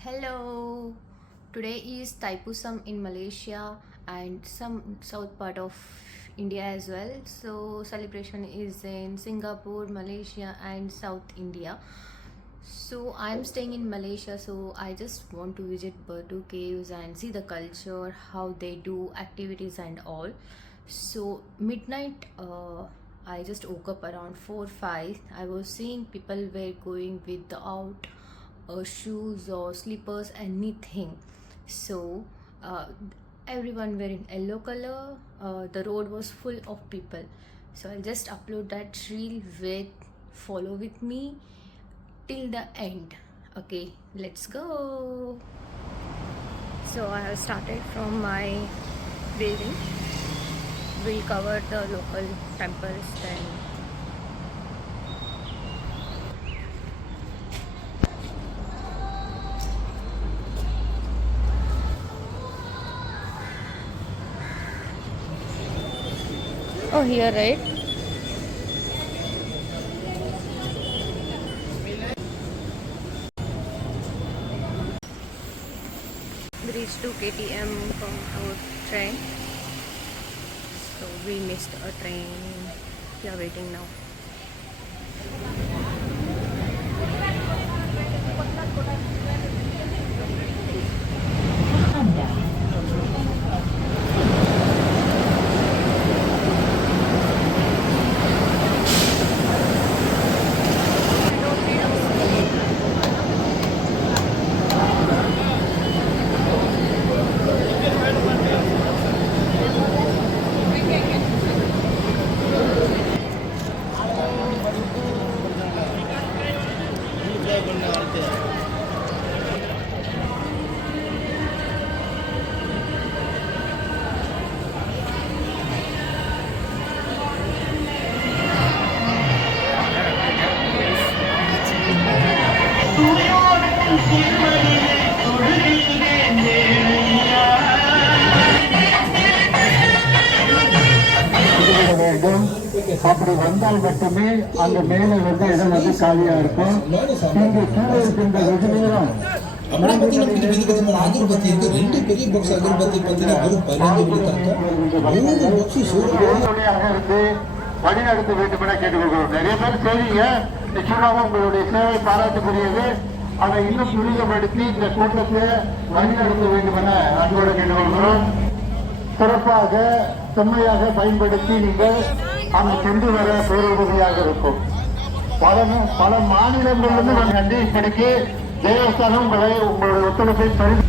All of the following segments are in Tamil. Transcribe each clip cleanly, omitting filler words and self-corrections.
Hello. Today is Taipusam in Malaysia and some south part of India as well. So celebration is in Singapore, Malaysia and South India. So I'm staying in Malaysia, so I just want to visit Batu caves and see the culture, how they do activities and all. So midnight, I just woke up around 4 5. I was seeing people were going without shoes or slippers, anything. So uh, everyone wearing yellow color. The road was full of people. So I'll just upload that reel with follow with me till the end. Okay, let's go. So I have started from my building. We'll cover the local temples then. Oh, here, right? We reached to KTM from our train. So we missed a train. We are waiting now. வேண்டும். அப்படி வந்தால் மட்டுமே அந்த மேல வந்து இடம் வந்து காலியா இருக்கும். இங்கு கீழே இருக்கின்ற வெகு நேரம் அகர்பத்தி இருக்கு. 2 பெரிய பாக்ஸ் அகர்பத்தி பார்த்தீங்கன்னா வெறும் 15 தாங்க. 3 பாக்ஸ் சூழ்நிலையாக இருந்து வழிநடத்த வேண்டும் என கேட்டுக்கொள்கிறோம். நிறைய பேர் செய்வீங்க, நிச்சயமாக உங்களுடைய சேவை பாராட்டுக்குரியது. அதை இன்னும் துரிதப்படுத்தி இந்த கூட்டத்தை வழிநடத்த வேண்டும் என அன்போடு கேட்டுக்கொள்கிறோம். சிறப்பாக செம்மையாக பயன்படுத்தி நீங்கள் அங்கு சென்று வர பேருதவியாக இருக்கும். பல மாநிலங்களிலிருந்து நன்றி. இப்படிக்கு தேவஸ்தானம் உங்களுடைய ஒத்துழைப்பை பரிந்து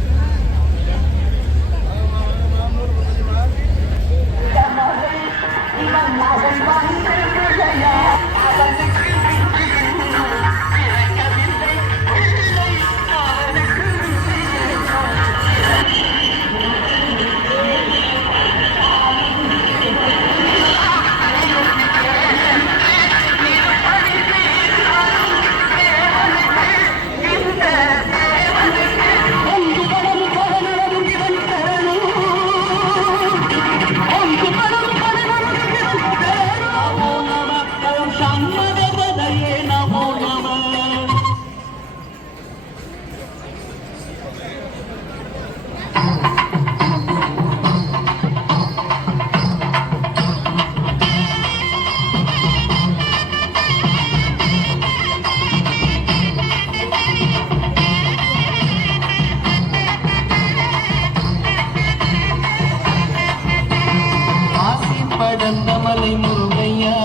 மலை முருகையா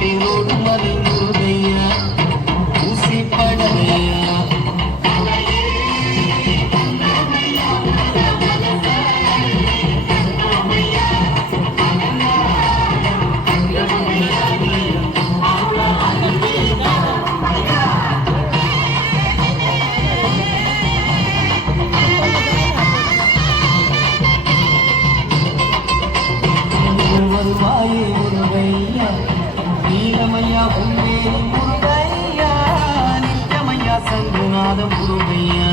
தேரோடு மலை முருகையா ஊசி படலையா வாயே முருகையா நீலமையா உண்மையே முருகையா நித்தமையா சங்குநாதம் முருகையா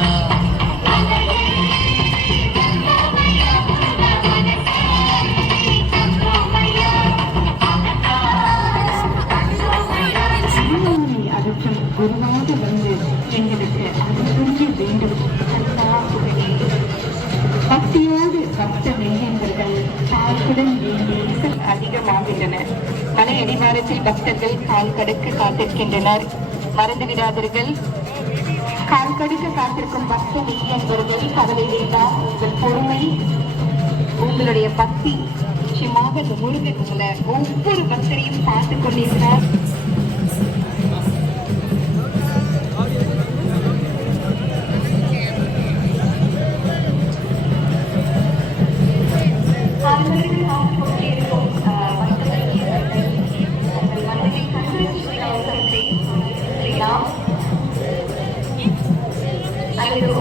குருவாக வந்து எங்களுக்கு அது புரிஞ்சு ஆரம்பமாகின்றன. மலை அடிவாரத்தில் பக்தர்கள் கால் கடக்க காத்திருக்கின்றனர். மறந்து விடாதீர்கள், கால் கடுக்க காத்திருக்கும் பக்த மெய்யன்பர்கள், கவலை வேண்டாம். உங்கள் பொறுமை, உங்களுடைய பக்தி நிச்சயமாக இந்த முருகன் உங்களை ஒவ்வொரு பக்தரையும் பார்த்துக் கொண்டிருக்கிறார்.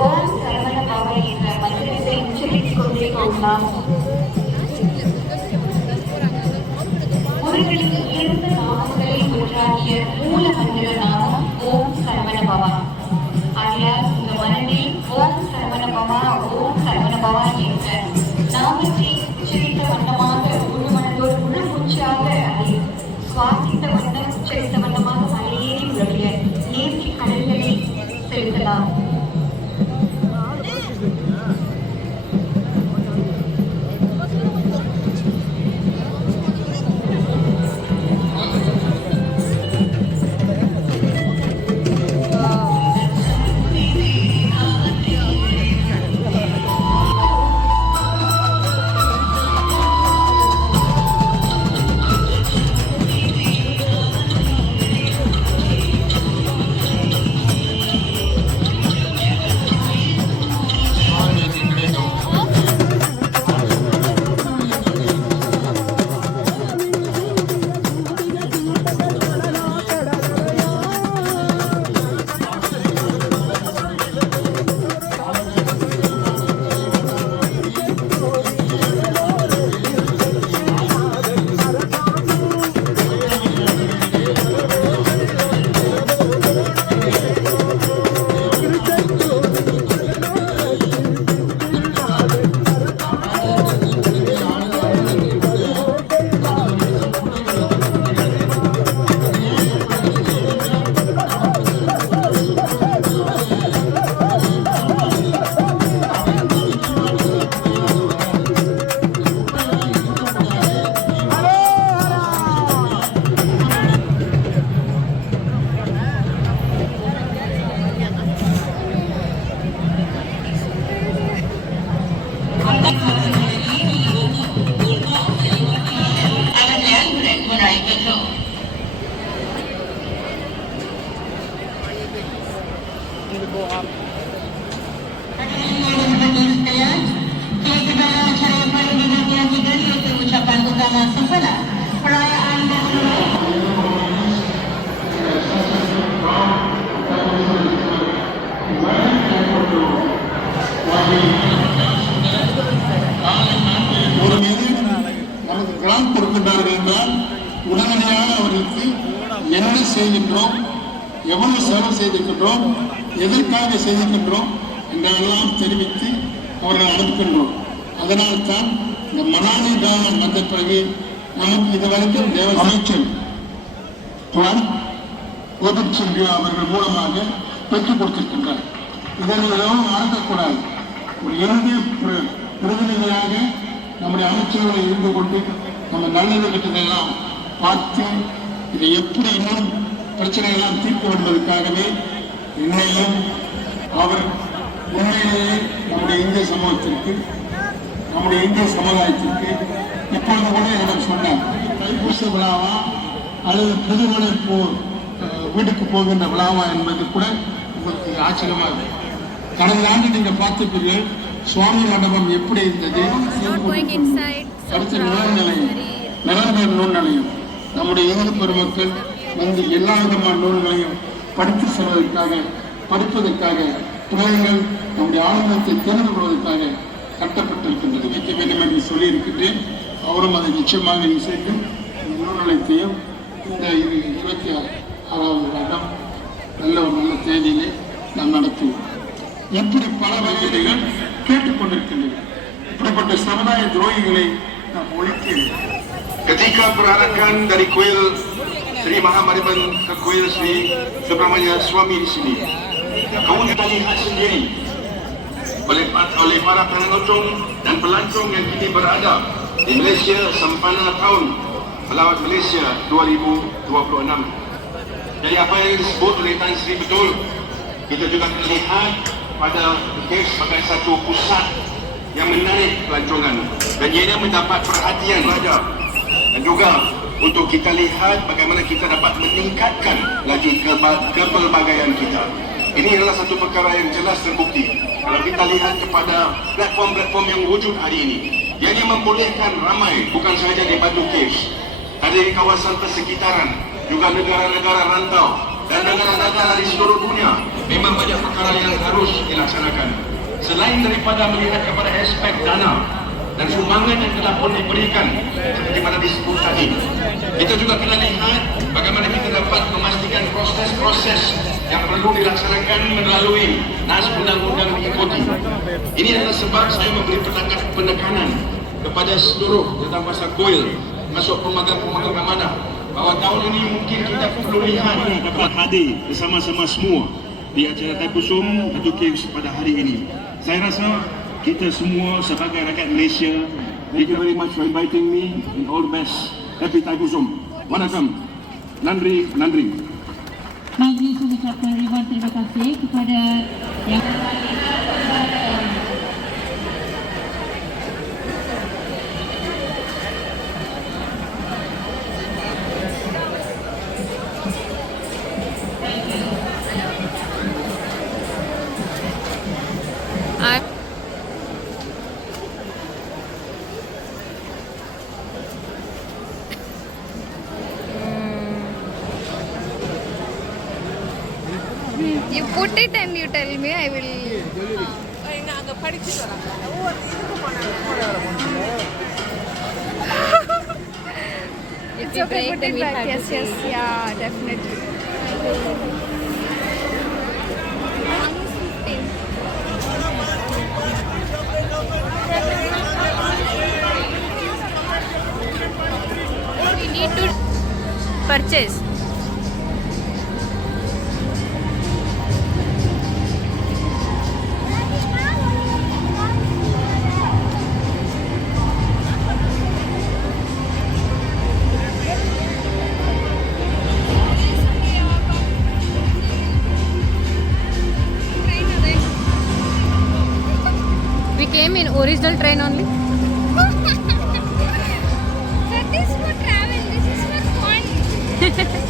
ஓம் சரவண பவ என்ற மந்திரத்தை உச்சரித்துக் கொண்டே போகலாம். முருகனின் 2 நாமங்களை ஒன்றாகிய மூல மந்திர நாமம் ஓம் சரவண பவா. ஆகையால் இந்த மனதில் ஓம் சரவண பவா, ஓம் சரவண பவா என்ற நாமத்தை உச்சரித்த வண்ணமாக முழு மனதோடு முழு மூச்சாக அதை சுவாசித்த வண்ணம் உச்சரித்த வண்ணமாக மலையேறி உடைய நேர்த்தி கடல்களை செலுத்தலாம். நமக்கு கிராம் கொடுக்கின்றார்கள் என்றால் உடனடியாக அவர்களுக்கு என்ன செய்கின்றோம், எவ்வளவு சேவை செய்திருக்கின்றோம், எதற்காக செய்திருக்கின்றோம் என்றெல்லாம் தெரிவித்து அவர்கள் அனுப்புகின்றோம். அதனால் தான் இந்த மனாலி கிராமம் வந்த பிறகு நமக்கு இதுவரைக்கும் தேவ அமைச்சர் கோபிச்சந்தியா அவர்கள் மூலமாக பெற்றுக் கொடுத்திருக்கின்றார். இதனை எதுவும் மறக்கக்கூடாது. ஒரு இந்திய பிரதிநிதியாக நம்முடைய அமைச்சர்களை இருந்து கொண்டு நம்ம நல்லது கட்டதெல்லாம் பார்த்து இதை எப்படி இன்னும் பிரச்சனையெல்லாம் தீர்க்க என்பதற்காகவே இன்னையும் அவர் உண்மையிலேயே நம்முடைய இந்திய சமூகத்திற்கு, நம்முடைய இந்திய சமுதாயத்திற்கு இப்பொழுது கூட எனக்கு சொன்னார், தைப்பூச விழாவா அல்லது புதுமலை வீட்டுக்கு போகின்ற விழாவா என்பது கூட உங்களுக்கு ஆச்சரியமாக இருக்கு. கடந்த ஆண்டு நீங்கள் பார்த்திருப்பீர்கள் சுவாமி மண்டபம் எப்படி இருந்தது. அடுத்த நிலநகர் நூல் நிலையம் நம்முடைய இந்து பெருமக்கள் வந்து எல்லா விதமான நூல்களையும் படித்து செல்வதற்காக, படிப்பதற்காக, பிள்ளைகள் நம்முடைய ஆனந்தத்தை தெரிந்து கொள்வதற்காக கட்டப்பட்டிருக்கின்றது. வைக்க வேண்டும் என்று சொல்லியிருக்கின்றேன். அவரும் அதை நிச்சயமாக இசைத்து இந்த நூல் நிலையத்தையும் இந்த 26வது வருடம் நல்ல ஒரு நல்ல தேதியிலே நாம் நடத்துவோம். இப்படி பல வகைகள் கேட்டுக்கொண்டிருக்கின்றன. இப்படிப்பட்ட சமுதாய துரோகிகளை நாம் ஒழிக்கிறோம். Ketika peranakan dari kuil Sri Mahamariban ke kuil Sri Subramanya Swami di sini, kamu kita lihat sendiri oleh para penonton dan pelancong yang kini berada di Malaysia sempena tahun melawat Malaysia 2026. Jadi apa yang disebut oleh Tan Sri betul, kita juga melihat pada kes sebagai satu pusat yang menarik pelancongan dan ianya mendapat perhatian raja, dan juga untuk kita lihat bagaimana kita dapat meningkatkan laju kepelbagaian kita. Ini adalah satu perkara yang jelas terbukti. Kalau kita lihat kepada platform-platform yang wujud hari ini, ianya membolehkan ramai, bukan sahaja di Batu Caves, ada di kawasan persekitaran, juga negara-negara rantau dan negara-negara di seluruh dunia. Memang banyak perkara yang harus dilaksanakan. Selain daripada melihat kepada aspek dana dan sumbangan yang telah pun diberikan seperti mana disebut tadi, kita juga kena lihat bagaimana kita dapat memastikan proses-proses yang perlu dilaksanakan melalui nas undang-undang diikuti. Ini adalah sebab saya memberi penekanan kepada seluruh tentang pasal kuil masuk pemegang-pemegang amanah bahawa tahun ini mungkin kita perlu lihat dapat hadir bersama-sama semua di acara Taipusum Batu Caves pada hari ini. Saya rasa kita semua sebagai rakyat Malaysia, thank you very much for inviting me and all the best. Happy Taipusum. Wanakkam. Nandri. Majlis mengucapkan ribuan terima kasih kepada yang You put it and you tell me, I will. If you break, then we have to say. Yeah, definitely. We need to purchase. We came in original train only. That is for travel. This is for fun.